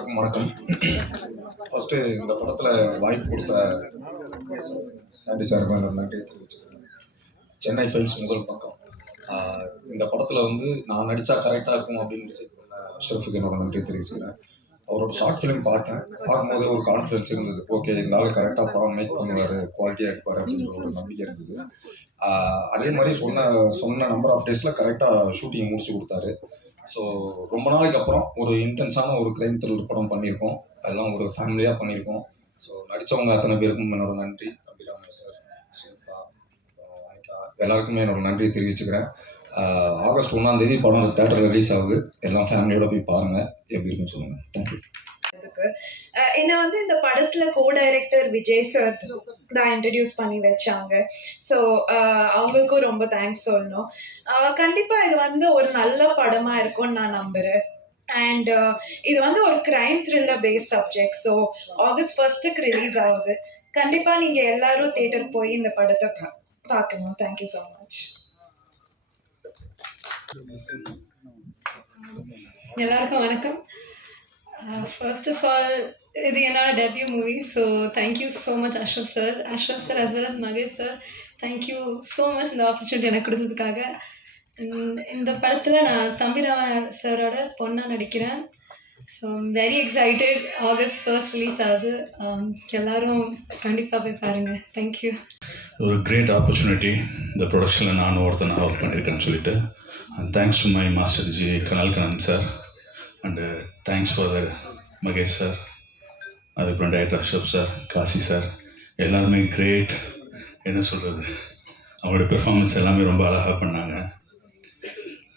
அனைவருக்கும் வணக்கம். ஃபஸ்ட்டு இந்த படத்தில் வாய்ப்பு கொடுத்த சாண்டி சாருக்கு என்னோட நன்றியை தெரிவிச்சுக்கிறேன். சென்னை ஃபைல்ஸ் முதல் பக்கம். இந்த படத்தில் வந்து நான் நடித்தா கரெக்டாக இருக்கும் அப்படின்னு டிசைட் பண்ண அஷ்ரஃபுக்கு என்னோட நன்றியை தெரிவிச்சுக்கிறேன். அவரோட ஷார்ட் ஃபிலிம் பார்த்தேன். பார்க்கும்போது ஒரு கான்ஃபிடன்ஸ் இருந்தது. ஓகே, இருந்தாலும் கரெக்டாக படம் மேக் பண்ணுவார், குவாலிட்டியாக எடுப்பார் அப்படிங்கிற ஒரு நம்பிக்கை இருந்தது. அதே மாதிரி சொன்ன நம்பர் ஆஃப் டேஸில் கரெக்டாக ஷூட்டிங் முடிச்சு கொடுத்தாரு. ஸோ ரொம்ப நாளைக்கு அப்புறம் ஒரு இன்டென்ஸான ஒரு கிரைம் த்ரில்லர் படம் பண்ணியிருக்கோம். அதெல்லாம் ஒரு ஃபேமிலியாக பண்ணியிருக்கோம். ஸோ நடித்தவங்க அத்தனை பேருக்கும் என்னோட நன்றி. தம்பிராம சார், ஷில்பா, அனிகா எல்லாருக்குமே என்னோட நன்றியை தெரிவிச்சுக்கிறேன். ஆகஸ்ட் 1 படம் தேட்டரில் ரிலீஸ் ஆகுது. எல்லாம் ஃபேமிலியோட போய் பாருங்கள், எப்படி இருக்குன்னு சொல்லுங்கள். தேங்க்யூ. என்னை வந்து இந்த படத்துல கோ-டைரக்டர் விஜய் சார் தான் இன்ட்ரடியூஸ் பண்ணி வச்சாங்க. ஸோ அவங்களுக்கும் ரொம்ப தேங்க்ஸ் சொல்லணும். கண்டிப்பா இது வந்து ஒரு நல்ல படமா இருக்கும்னு நான் நம்புறேன். அண்ட் இது வந்து ஒரு crime thriller based subject. So August 1 release ஆகுது. கண்டிப்பா நீங்க எல்லாரும் தியேட்டர் போய் இந்த படத்தை பார்க்கணும். Thank you so much. எல்லாருக்கும் வணக்கம். First of all, இது என்னோட debut movie. So thank you so much Ashraf sir as well as Mahesh sir. Thank you so much இந்த ஆப்பர்ச்சுனிட்டி எனக்கு கொடுத்ததுக்காக. இந்த படத்தில் நான் தம்பிராம சாரோட பொண்ணாக நடிக்கிறேன். So very excited. August 1 release ஆகுது. எல்லோரும் கண்டிப்பாக போய் பாருங்கள். தேங்க்யூ. ஒரு கிரேட் ஆப்பர்ச்சுனிட்டி இந்த ப்ரொடக்ஷனில் நானும் ஒருத்தனாக ஒர்க் பண்ணியிருக்கேன்னு சொல்லிட்டு, and thanks to my master ji Kanal Kannan sir, and thanks for Mahesh sir, அதுக்கப்புறம் director Ashraf sir, Kasi sir, எல்லாருமே கிரேட். என்ன சொல்கிறது, அவங்களோட பெர்ஃபார்மன்ஸ் எல்லாமே ரொம்ப அழகாக பண்ணாங்க.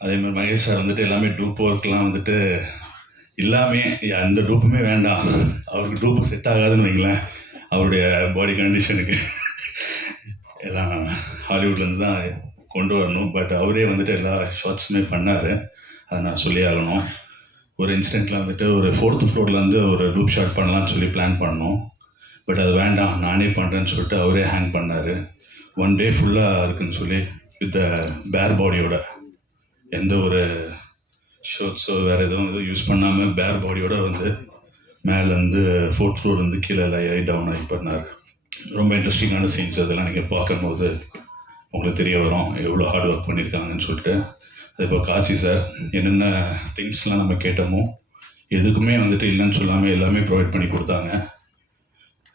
அதேமாதிரி மகேஷ் சார் வந்துட்டு எல்லாமே டூப் ஒர்க்லாம் வந்துட்டு எல்லாமே எந்த டூப்புமே வேண்டாம், அவருக்கு டூப்பு செட் ஆகாதுன்னு வைங்களேன். அவருடைய பாடி கண்டிஷனுக்கு எல்லாம் ஹாலிவுட்லேருந்து தான் கொண்டு வரணும். பட் அவரே வந்துட்டு எல்லா ஷார்ட்ஸுமே பண்ணார். அதை நான் சொல்லி ஆகணும். ஒரு இன்சிடெண்ட்டில் வந்துட்டு ஒரு 4th ஃப்ளோர்லேருந்து ஒரு டூப் ஷாட் பண்ணலான்னு சொல்லி பிளான் பண்ணோம். பட் அது வேண்டாம், நானே பண்ணுறேன்னு சொல்லிட்டு அவரே ஹேங் பண்ணார். 1 டே ஃபுல்லாக இருக்குன்னு சொல்லி வித் பேர் பாடியோட, எந்த ஒரு ஷர்ட்ஸோ வேறு எதுவும் யூஸ் பண்ணாமல் பேர் பாடியோட வந்து மேலேருந்து 4th ஃப்ளோர் வந்து கீழே டவுன் ஆகி பண்ணார். ரொம்ப இன்ட்ரெஸ்டிங்கான சீன்ஸ். அதெல்லாம் நீங்கள் பார்க்கும்போது உங்களுக்கு தெரிய வரும் எவ்வளோ ஹார்ட் ஒர்க் பண்ணியிருக்காங்கன்னு சொல்லிட்டு. இப்போ காசி சார் என்னென்ன திங்ஸ்லாம் நம்ம கேட்டோமோ எதுக்குமே வந்துட்டு இல்லைன்னு சொல்லாமல் எல்லாமே ப்ரொவைட் பண்ணி கொடுத்தாங்க.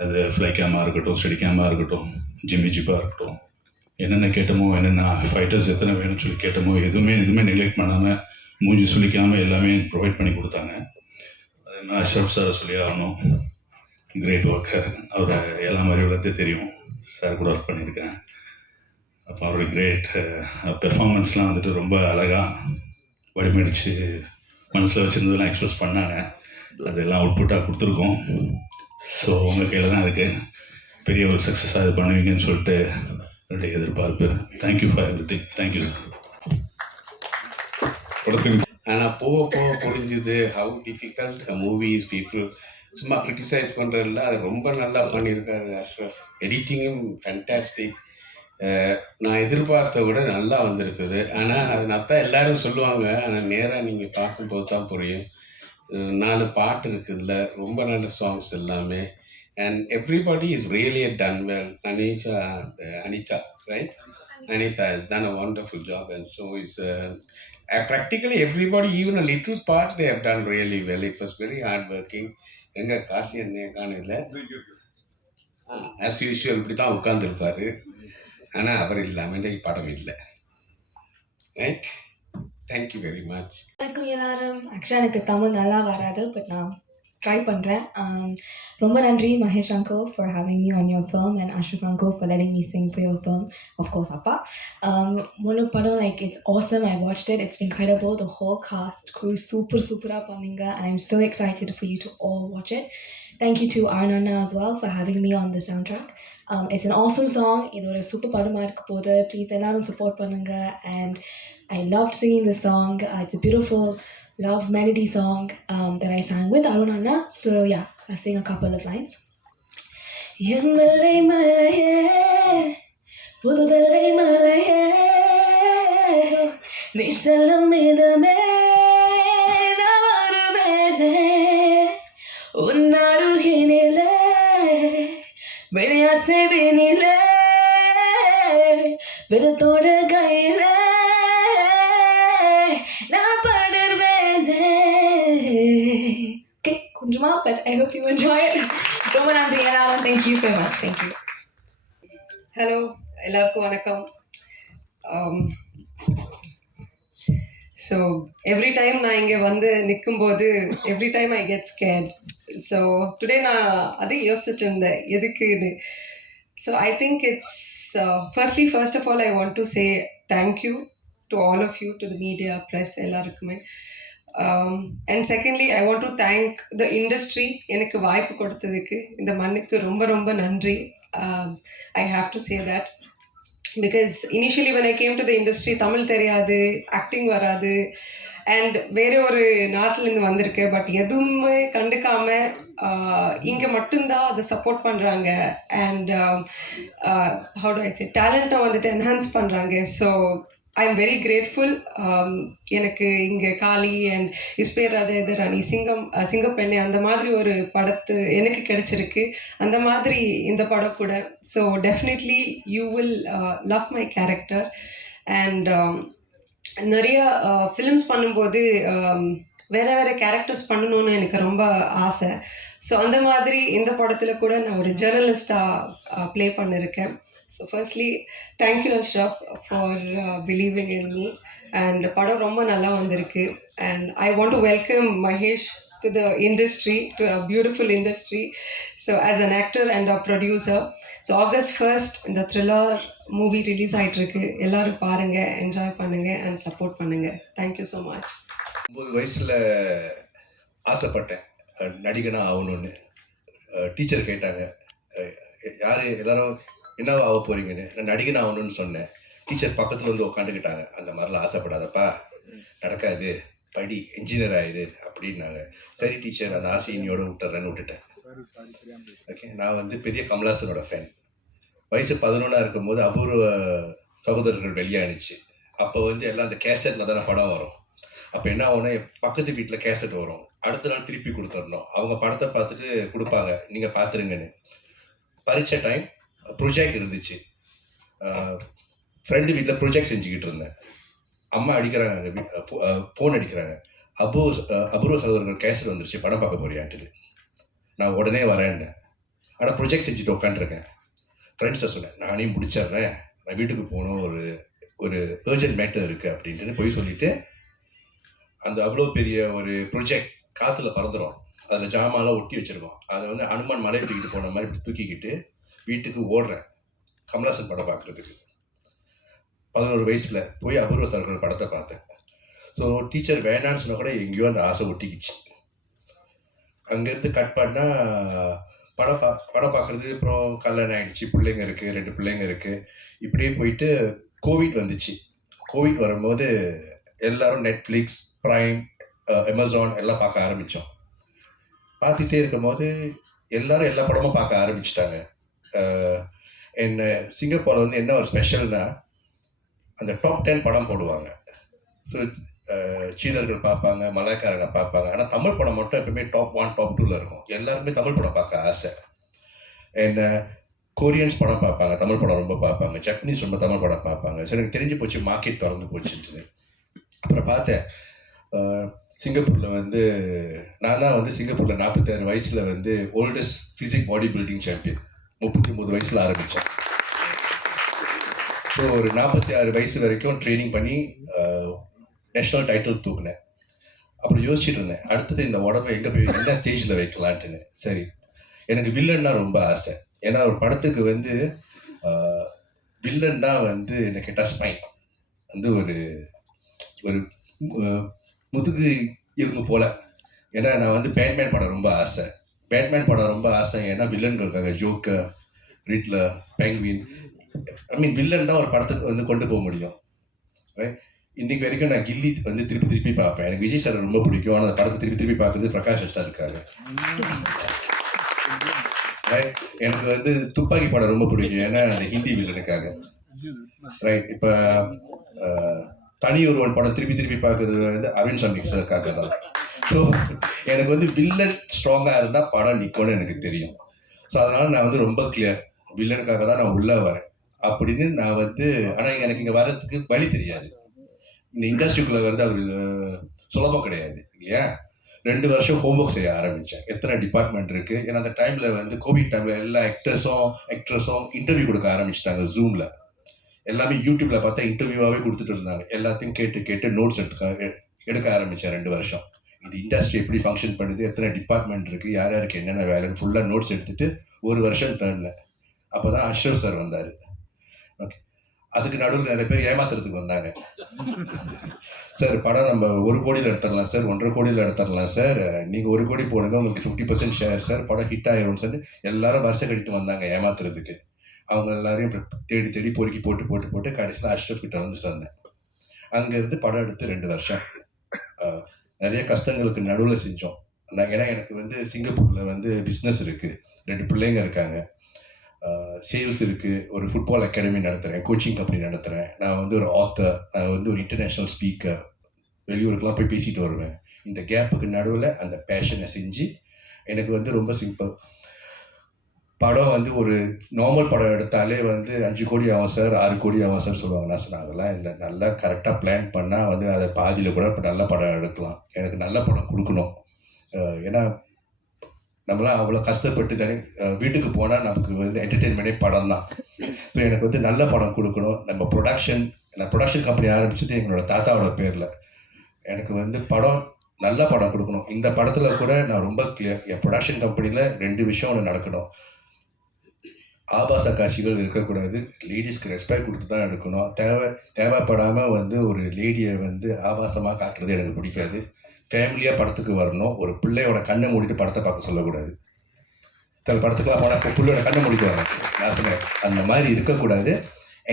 அது ஃப்ளை கேமாக இருக்கட்டும், ஸ்டெடி கேமாக இருக்கட்டும், ஜிப்பாக இருக்கட்டும், என்னென்ன கேட்டோமோ, என்னென்ன ஃபைட்டர்ஸ் எத்தனை வேணும்னு சொல்லி கேட்டோமோ எதுவுமே நெக்லெக்ட் பண்ணாமல், மூஞ்சி சொல்லிக்காமல் எல்லாமே ப்ரொவைட் பண்ணி கொடுத்தாங்க. அதே மாதிரி அஷ்ரஃப் சாரை சொல்லி ஆகணும், கிரேட் ஒர்க்கர். அவரை எல்லா மாதிரி வளர்த்தே தெரியும், சார் கூட ஒர்க் பண்ணியிருக்கேன். அப்போ அவருடைய கிரேட் பெர்ஃபார்மன்ஸ்லாம் வந்துட்டு ரொம்ப அழகாக வடிவடித்து மனசில் வச்சுருந்ததெல்லாம் எக்ஸ்ப்ரெஸ் பண்ணாங்க. அதெல்லாம் அவுட்புட்டாக கொடுத்துருக்கோம். ஸோ உங்கள் கையில் தான் இருக்குது. பெரிய ஒரு சக்ஸஸாக இது பண்ணுவீங்கன்னு சொல்லிட்டு என்னுடைய எதிர்பார்ப்பு. Thank you for every thing. Thank you sir. ஆனால் போக புரிஞ்சுது ஹவு டிஃபிகல்ட் மூவிஸ் பீப்புள் சும்மா க்ரிட்டிசைஸ் பண்ணுறதில்ல. அது ரொம்ப நல்லா பண்ணியிருக்காரு அஷ்ரஃப். எடிட்டிங்கும் ஃபேன்டாஸ்டிக். நான் எதிர்பார்த்த விட நல்லா வந்திருக்குது. ஆனால் அது தான் எல்லோரும் சொல்லுவாங்க, ஆனால் நேராக நீங்கள் பார்க்கும்போது தான் புரியும். 4 பாட்டு இருக்குதுல்ல, ரொம்ப நல்ல சாங்ஸ் எல்லாமே. And everybody is really done well. Anitha right? Anitha has done a wonderful job, and so is practically everybody, even a little part they have done really well. It was very hard working. எங்கள் காசி என்ன காணல, as usual இப்படி தான் உட்காந்துருப்பார். ஆனால் அவர் இல்லாமல் இன்றைக்கு படம் இல்லை. ரைட்? Thank you very much. வணக்கம் எல்லாரும். ஆக்சுவலாக எனக்கு தமிழ் நல்லா வராது, பட் நான் ட்ரை பண்ணுறேன். ரொம்ப நன்றி Mahesh uncle for having me on your film, and Ashraf uncle for letting me sing for your film. Of course, Appa. Monu padam, like, it's awesome. I watched it. It's incredible. The whole cast, crew, super up paninga, and I'm so excited for you to all watch it. Thank you to Arnanna as well for having me on the soundtrack. It's an awesome song. Idu oru super padama irukapodhu. Please ellarum support pannunga. And I loved singing the song. It's a beautiful love melody song that I sang with Arnanna. So yeah, I'll sing a couple of lines. Yemmallai malaye puduvellai malaye nishalam idame na varuvene விரத்தோட கையில நான் படுவேனே. Okay, கொஞ்சமா, but I hope you enjoy it. ரொம்ப நன்றி எல்லாரும். Thank you so much. Thank you. Hello, எல்லாருக்கும் வணக்கம். ஸோ எவ்ரி டைம் நான் இங்கே வந்து நிற்கும்போது every time I get scared. So today நான் அதே யோசிச்சுட்டு இருந்தேன் எதுக்குன்னு. So I think it's first of all I want to say thank you to all of you, to the media, press எல்லாருக்குமே. And secondly I want to thank the industry, எனக்கு வாய்ப்பு கொடுத்ததுக்கு இந்த மண்ணுக்கு ரொம்ப ரொம்ப நன்றி. I have to say that because initially when I came to the industry Tamil தெரியாது, ஆக்டிங் வராது, அண்ட் வேற ஒரு நாட்டிலேருந்து வந்திருக்கேன். பட் எதுவுமே கண்டுக்காமல் இங்கே மட்டும்தான் அதை சப்போர்ட் பண்ணுறாங்க. அண்ட் ஹவு டு ஐ சே, டேலண்ட்டை வந்துட்டு என்ஹான்ஸ் பண்ணுறாங்க. So I am very grateful. எனக்கு இங்கே காளி அண்ட் இஸ்பேர் ராஜா எதிராணி, சிங்கப்பெண்ணை அந்த மாதிரி ஒரு படத்து எனக்கு கிடைச்சிருக்கு. அந்த மாதிரி இந்த படம் கூட. So definitely you will love my character. And நிறைய ஃபிலிம்ஸ் பண்ணும்போது வேறு வேறு கேரக்டர்ஸ் பண்ணணுன்னு எனக்கு ரொம்ப ஆசை. ஸோ அந்த மாதிரி இந்த படத்தில் கூட நான் ஒரு ஜேர்னலிஸ்டாக ப்ளே பண்ணியிருக்கேன். So firstly thank you Ashraf for believing in me. And படம் ரொம்ப நல்லா வந்திருக்கு. And I want to welcome Mahesh to the industry, to a beautiful industry. So as an actor and a producer. So August 1st இந்த thriller movie release ஆகிட்டுருக்கு. எல்லோரும் பாருங்கள், enjoy பண்ணுங்கள் and support பண்ணுங்கள். Thank you so much. 9 வயசில் ஆசைப்பட்டேன் நடிகனாக ஆகணும்னு. டீச்சர் கேட்டாங்க, யார் எல்லாரும் என்னவா ஆக போகிறீங்கன்னு. நான் நடிகனாக ஆகணும்னு சொன்னேன். டீச்சர் பக்கத்தில் வந்து உட்காந்துக்கிட்டாங்க. அந்த மாதிரிலாம் ஆசைப்படாதப்பா, நடக்காது, படி, என்ஜினியர் ஆயிரு அப்படின்னாங்க. சரி டீச்சர், அந்த ஆசை இனியோட விட்டுறேன்னு விட்டுட்டேன். ஓகே, நான் வந்து பெரிய கமலாசனோட ஃபேன். வயசு 11 இருக்கும்போது அபூர்வ சகோதரர்கள் வெளியானுச்சு. அப்போ வந்து எல்லாம் அந்த கேசட்டில் தானே படம் வரும். அப்போ என்ன ஆகும்னா, பக்கத்து வீட்டில் கேசட் வரும், அடுத்த நாள் திருப்பி கொடுத்துடணும். அவங்க படத்தை பார்த்துட்டு கொடுப்பாங்க, நீங்கள் பார்த்துருங்கன்னு. பரீட்சை டைம் ப்ரொஜெக்ட் இருந்துச்சு. ஃப்ரெண்டு வீட்டில் ப்ரொஜெக்ட் செஞ்சுக்கிட்டு இருந்தேன். அம்மா அடிக்கிறாங்க, அங்கே ஃபோன் அடிக்கிறாங்க. அபூர்வ சகோதரர்கள் கேசட் வந்துருச்சு, படம் பார்க்க போறியான்ட்டு. நான் உடனே வரேன்னு. ஆனால் ப்ரொஜெக்ட் செஞ்சுட்டு உட்காந்துருக்கேன். ஃப்ரெண்ட்ஸை சொன்னேன், நானே முடிச்சிட்றேன், நான் வீட்டுக்கு போகணும், ஒரு அர்ஜென்ட் மேட்டர் இருக்குது அப்படின்ட்டு போய் சொல்லிவிட்டு, அந்த அவ்வளோ பெரிய ஒரு ப்ரொஜெக்ட் காற்றுல பறந்துடும். அதில் ஜாமான்லாம் ஒட்டி வச்சுருக்கோம். அதை வந்து அனுமான் மலை தூக்கிட்டு போன மாதிரி இப்படி தூக்கிக்கிட்டு வீட்டுக்கு ஓடுறேன் கமலாசன் படம் பார்க்குறதுக்கு. 11 வயசில் போய் அபூர்வ சகோதரர்கள் படத்தை பார்த்தேன். ஸோ டீச்சர் வேணான்னு சொன்னால் கூட எங்கேயோ அந்த ஆசை ஒட்டிக்கிச்சு. அங்கேருந்து கட் பண்ணால் படம் பார்க்குறது. அப்புறம் கல்யாணம் ஆகிடுச்சு, பிள்ளைங்க இருக்குது, 2 பிள்ளைங்க இருக்குது. இப்படியே போயிட்டு கோவிட் வந்துச்சு. கோவிட் வரும்போது எல்லோரும் நெட்ஃப்ளிக்ஸ், ப்ரைம், அமேசான் எல்லாம் பார்க்க ஆரம்பித்தோம். பார்த்துட்டே இருக்கும் போது எல்லோரும் எல்லா படமும் பார்க்க ஆரம்பிச்சிட்டாங்க. என்ன சிங்கப்பூரில் வந்து என்ன ஒரு ஸ்பெஷல்னா, அந்த டாப் 10 படம் போடுவாங்க. ஸோ சீனர்கள் பார்ப்பாங்க, மலைக்காரங்க பார்ப்பாங்க. ஆனால் தமிழ் படம் மட்டும் எப்பவுமே டாப் 1, டாப் 2ல் இருக்கும். எல்லாருமே தமிழ் படம் பார்க்க ஆசை. என்ன கொரியன்ஸ் படம் பார்ப்பாங்க, தமிழ் படம் ரொம்ப பார்ப்பாங்க. ஜப்பனீஸ் ரொம்ப தமிழ் படம் பார்ப்பாங்க. ஸோ எனக்கு தெரிஞ்சு போச்சு, மார்க்கெட் திறந்து போச்சுன்னு. அப்புறம் பார்த்தேன், சிங்கப்பூரில் வந்து நான் தான் வந்து சிங்கப்பூரில் 46 வயசில் வந்து oldest physique body building champion. 39 வயசில் ஆரம்பித்தேன். ஸோ ஒரு 46 வயசு வரைக்கும் ட்ரைனிங் பண்ணி நேஷ்னல் டைட்டில் தூக்குனேன். அப்புறம் யோசிச்சுட்டு இருந்தேன், அடுத்தது இந்த உடம்பை எங்கே போய் என்ன ஸ்டேஜில் வைக்கலான்ட்டுன்னு. சரி, எனக்கு வில்லன்னா ரொம்ப ஆசை. ஏன்னா ஒரு படத்துக்கு வந்து வில்லன் தான் வந்து எனக்கு டச் பாயிண்ட். வந்து ஒரு ஒரு முதுகு இரும்பு போல். ஏன்னா நான் வந்து பேட்மேன் படம் ரொம்ப ஆசை. பேட்மேன் படம் ரொம்ப ஆசை. ஏன்னா வில்லன்களுக்காக ஜோக்கர், ரிட்லர், பெங்குவின், வில்லன் தான் ஒரு படத்துக்கு வந்து கொண்டு போக முடியும். இன்னைக்கு வரைக்கும் நான் கில்லி வந்து திருப்பி பார்ப்பேன். எனக்கு விஜய் சார் ரொம்ப பிடிக்கும். ஆனால் அந்த படத்தை திருப்பி பார்க்குறது பிரகாஷ் சார் இருக்காங்க. எனக்கு வந்து துப்பாக்கி படம் ரொம்ப பிடிக்கும். ஏன்னா அந்த ஹிந்தி வில்லனுக்காக. ரைட், இப்போ தனி ஒருவன் படம் திருப்பி பார்க்குறது வந்து அரவிந்த் சாமி சாருக்காக தான். ஸோ எனக்கு வந்து வில்லன் ஸ்ட்ராங்காக இருந்தால் படம் நிற்கும்னு எனக்கு தெரியும். ஸோ அதனால் நான் வந்து ரொம்ப கிளியர், வில்லனுக்காக தான் நான் உள்ளே வரேன். அப்படின்னு நான் வந்து, ஆனால் எனக்கு இங்கே வர்றதுக்கு வழி தெரியாது. இந்த இண்டஸ்ட்ரிக்குள்ளே வந்து அவர் சுலபம் கிடையாது இல்லையா. 2 வருஷம் ஹோம்ஒர்க் செய்ய ஆரம்பித்தேன். எத்தனை டிபார்ட்மெண்ட் இருக்குது. ஏன்னா அந்த டைமில் வந்து கோவிட் டைமில் எல்லா ஆக்ட்ரஸும் இன்டர்வியூ கொடுக்க ஆரம்பிச்சிட்டாங்க ஜூமில். எல்லாமே யூடியூப்பில் பார்த்தா இன்டர்வியூவாகவே கொடுத்துட்டு இருந்தாங்க. எல்லாத்தையும் கேட்டு நோட்ஸ் எடுக்க ஆரம்பித்தேன் 2 வருஷம். இது இண்டஸ்ட்ரி எப்படி ஃபங்க்ஷன் பண்ணுது, எத்தனை டிபார்ட்மெண்ட் இருக்குது, யார் யாருக்கு என்னென்ன வேலைன்னு ஃபுல்லாக நோட்ஸ் எடுத்துகிட்டு 1 வருஷம் தேடினேன். அப்போ தான் அஷ்ரஃப் சார் வந்தார். ஓகே, அதுக்கு நடுவில் நிறைய பேர் ஏமாத்துறதுக்கு வந்தாங்க. சார் படம் நம்ம 1 கோடியில் எடுத்துடலாம் சார், 1.5 கோடியில் எடுத்துடலாம் சார், நீங்கள் 1 கோடி போடுங்க, உங்களுக்கு 50% ஷேர் சார், படம் ஹிட் ஆயிரும் சார். எல்லாரும் வருஷம் கட்டிட்டு வந்தாங்க ஏமாத்துறதுக்கு. அவங்க எல்லாரையும் தேடி பொறுக்கி போட்டு கடைசியில் அஷ்ரஃப் கிட்ட வந்து சொன்னேன். அங்கேருந்து படம் எடுத்து 2 வருஷம் நிறைய கஷ்டங்களுக்கு நடுவில் செஞ்சோம். ஏன்னா எனக்கு வந்து சிங்கப்பூரில் வந்து பிஸ்னஸ் இருக்குது, 2 பிள்ளைங்க இருக்காங்க, சேல்ஸ் இருக்குது, ஒரு ஃபுட்பால் அகாடமி நடத்துகிறேன், கோச்சிங் கம்பெனி நடத்துகிறேன், நான் வந்து ஒரு ஆத்தர், நான் வந்து ஒரு இன்டர்நேஷ்னல் ஸ்பீக்கர், வெளியூருக்கெலாம் போய் பேசிட்டு வருவேன். இந்த கேப்புக்கு நடுவில் அந்த பேஷனை செஞ்சு எனக்கு வந்து ரொம்ப சிம்பிள். படம் வந்து ஒரு நார்மல் படம் எடுத்தாலே வந்து 5 கோடி ஆகும் சார், 6 கோடி ஆகும் சார் சொல்லுவாங்க. நான் சொன்னேன் அதெல்லாம் இல்லை, நல்லா கரெக்டாக பிளான் பண்ணால் வந்து அதை பாதியில் கூட இப்போ நல்ல படம் எடுக்கலாம். எனக்கு நல்ல படம் கொடுக்கணும். ஏன்னா நம்மளாம் அவ்வளோ கஷ்டப்பட்டு தானே வீட்டுக்கு போனால் நமக்கு வந்து என்டர்டெயின்மெண்ட்டே படம் தான். ஸோ எனக்கு வந்து நல்ல படம் கொடுக்கணும். நான் ப்ரொடக்ஷன் கம்பெனி ஆரம்பிச்சது எங்களோட தாத்தாவோட பேரில். எனக்கு வந்து நல்ல படம் கொடுக்கணும். இந்த படத்தில் கூட நான் ரொம்ப கிளியர், என் ப்ரொடக்ஷன் கம்பெனியில் 2 விஷயம் ஒன்று நடக்கணும். ஆபாச காட்சிகள் இருக்கக்கூடாது, லேடிஸ்க்கு ரெஸ்பெக்ட் கொடுத்து தான் எடுக்கணும். தேவைப்படாமல் வந்து ஒரு லேடியை வந்து ஆபாசமாக காட்டுறது எனக்கு பிடிக்காது. ஃபேமிலியாக படத்துக்கு வரணும். ஒரு பிள்ளையோட கண்ணை மூடிட்டு படத்தை பார்க்க சொல்லக்கூடாது. சில படத்துக்குலாம் போனால் பிள்ளையோட கண்ணை மூடிட்டு வரணும். நான் சொன்னேன் அந்த மாதிரி இருக்கக்கூடாது,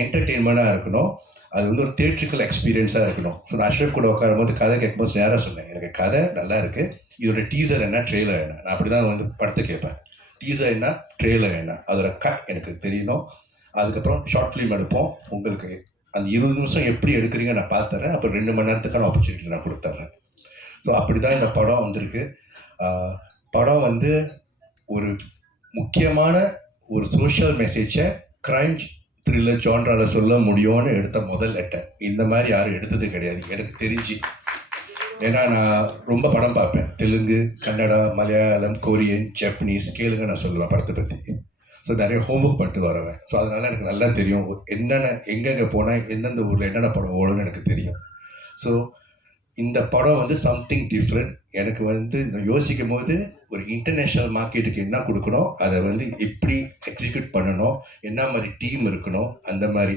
என்டர்டெயின்மெண்ட்டாக இருக்கணும். அது வந்து ஒரு தியேட்ரிக்கல் எக்ஸ்பீரியன்ஸாக இருக்கணும். ஸோ நான் அஷ்ரஃப் கூட உட்காரும்போது கதை கேட்கும்போது நேராக சொன்னேன், எனக்கு கதை நல்லா இருக்குது, இதோட டீசர் என்ன, ட்ரெய்லர் என்ன. நான் அப்படி தான் வந்து படத்தை கேட்பேன். டீசர் என்ன, ட்ரெய்லர் என்ன, அதோட கட் எனக்கு தெரியணும். அதுக்கப்புறம் ஷார்ட் ஃபிலிம் எடுப்போம். உங்களுக்கு அந்த 20 நிமிஷம் எப்படி எடுக்கிறீங்க நான் பார்த்துறேன். அப்புறம் 2 மணி நேரத்துக்கான ஆப்பர்ச்சுனிட்டி நான் கொடுத்துட்றேன். ஸோ அப்படி தான் இந்த படம் வந்திருக்கு. படம் வந்து ஒரு முக்கியமான ஒரு சோஷியல் மெசேஜை க்ரைம் த்ரில்லர் ஜான்ராவில் சொல்ல முடியும்னு எடுத்த முதல் லெட்டர். இந்த மாதிரி யாரும் எடுத்தது கிடையாது எனக்கு தெரிஞ்சு. ஏன்னா நான் ரொம்ப படம் பார்ப்பேன், தெலுங்கு, கன்னடா, மலையாளம், கொரியன், ஜப்பனீஸ், கேளுங்க நான் சொல்லுவேன் படத்தை பற்றி. ஸோ நிறைய ஹோம்ஒர்க் பண்ணிட்டு வருவேன். ஸோ அதனால் எனக்கு நல்லா தெரியும் என்னென்ன எங்கெங்கே போனால் எந்தெந்த ஊரில் என்னென்ன படம் ஓடுன்னு எனக்கு தெரியும். ஸோ இந்த படம் வந்து சம்திங் டிஃப்ரெண்ட். எனக்கு வந்து யோசிக்கும் போது ஒரு இன்டர்நேஷ்னல் மார்க்கெட்டுக்கு என்ன கொடுக்கணும், அதை வந்து எப்படி எக்ஸிக்யூட் பண்ணணும், என்ன மாதிரி டீம் இருக்கணும், அந்த மாதிரி.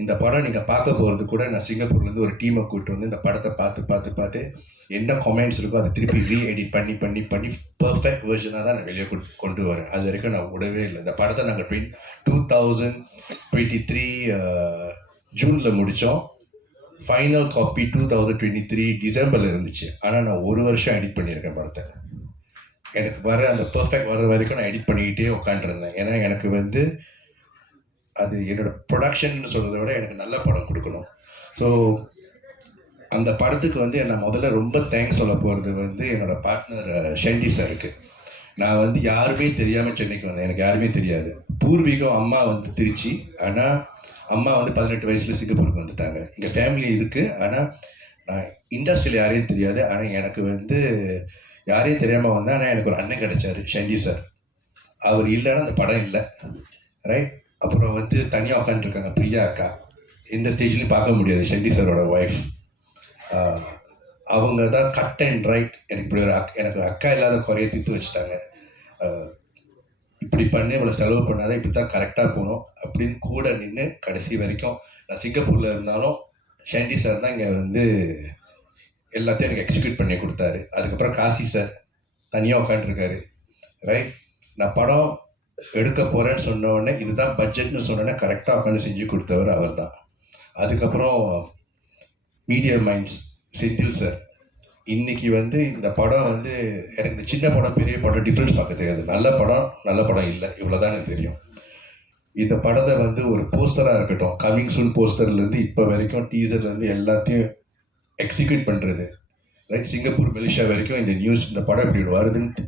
இந்த படம் நீங்கள் பார்க்க போகிறது கூட நான் சிங்கப்பூர்லேருந்து ஒரு டீமை கூப்பிட்டு வந்து இந்த படத்தை பார்த்து என்ன கமெண்ட்ஸ் இருக்கோ அதை திருப்பி ரீஎடிட் பண்ணி பர்ஃபெக்ட் வெர்ஷனாக தான் நான் வெளியே கொண்டு வரேன். அது வரைக்கும் நான் விடவே இல்லை. இந்த படத்தை நாங்கள் 2023 ஜூனில் முடித்தோம். ஃபைனல் காப்பி 2023 டிசம்பரில் இருந்துச்சு. ஆனால் நான் 1 வருஷம் எடிட் பண்ணியிருக்கேன் படத்தை. எனக்கு அந்த பர்ஃபெக்ட் வர வரைக்கும் நான் எடிட் பண்ணிக்கிட்டே உட்காந்துருந்தேன். ஏன்னா எனக்கு வந்து அது என்னோடய ப்ரொடக்ஷன் சொல்கிறத விட எனக்கு நல்ல படம் கொடுக்கணும். ஸோ அந்த படத்துக்கு வந்து நான் முதல்ல ரொம்ப தேங்க்ஸ் சொல்ல போகிறது வந்து என்னோடய பார்ட்னர் ஷெண்டி சாருக்கு. நான் வந்து யாருமே தெரியாமல் சென்னைக்கு வந்தேன், எனக்கு யாருமே தெரியாது. பூர்வீகம் அம்மா வந்து திருச்சி, ஆனால் அம்மா வந்து 18 வயசில் சிங்கப்பூருக்கு வந்துட்டாங்க. இங்கே ஃபேமிலி இருக்குது, ஆனால் நான் இண்டஸ்ட்ரியில் யாரையும் தெரியாது. ஆனால் எனக்கு வந்து யாரையும் தெரியாமல் வந்தேன். ஆனால் எனக்கு ஒரு அண்ணன் கிடைச்சார், ஷெண்டி சார். அவர் இல்லைன்னா அந்த படம் இல்லை, ரைட். அப்புறம் வந்து தனியாக உட்காந்துருக்காங்க பிரியா அக்கா, எந்த ஸ்டேஜ்லையும் பார்க்க முடியாது, ஷெண்டி சாரோட ஒய்ஃப். அவங்க தான் கட் அண்ட் ரைட். எனக்கு இப்படி எனக்கு அக்கா இல்லாத குறைய தீர்த்து வச்சுட்டாங்க. இப்படி பண்ணி இவ்வளோ செலவு பண்ணாதான் இப்படி தான் கரெக்டாக போகணும் அப்படின்னு கூட நின்று கடைசி வரைக்கும். நான் சிங்கப்பூரில் இருந்தாலும் ஷெண்டி சார் தான் இங்கே வந்து எல்லாத்தையும் எனக்கு எக்ஸிக்யூட் பண்ணி கொடுத்தாரு. அதுக்கப்புறம் காசி சார் தனியாக உட்காந்துருக்காரு, ரைட். நான் படம் எடுக்க போகிறேன்னு சொன்னோடனே இதுதான் பட்ஜெட்னு சொன்னோடனே கரெக்டாக உட்காந்து செஞ்சு கொடுத்தவர் அவர் தான். அதுக்கப்புறம் மீடியம் மைண்ட்ஸ் செந்தில் சார். இன்றைக்கி வந்து இந்த படம் வந்து எனக்கு இந்த சின்ன படம் பெரிய படம் டிஃப்ரென்ஸ் பார்க்க தெரியாது. நல்ல படம் இல்லை, இவ்வளோதான் எனக்கு தெரியும். இந்த படத்தை வந்து ஒரு போஸ்டராக இருக்கட்டும், கமிங் சூன் போஸ்டர்லேருந்து இப்போ வரைக்கும் டீசர்லேருந்து எல்லாத்தையும் எக்ஸிக்யூட் பண்ணுறது, ரைட். சிங்கப்பூர் மலேசியா வரைக்கும் இந்த நியூஸ், இந்த படம் இப்படி வருதுன்னு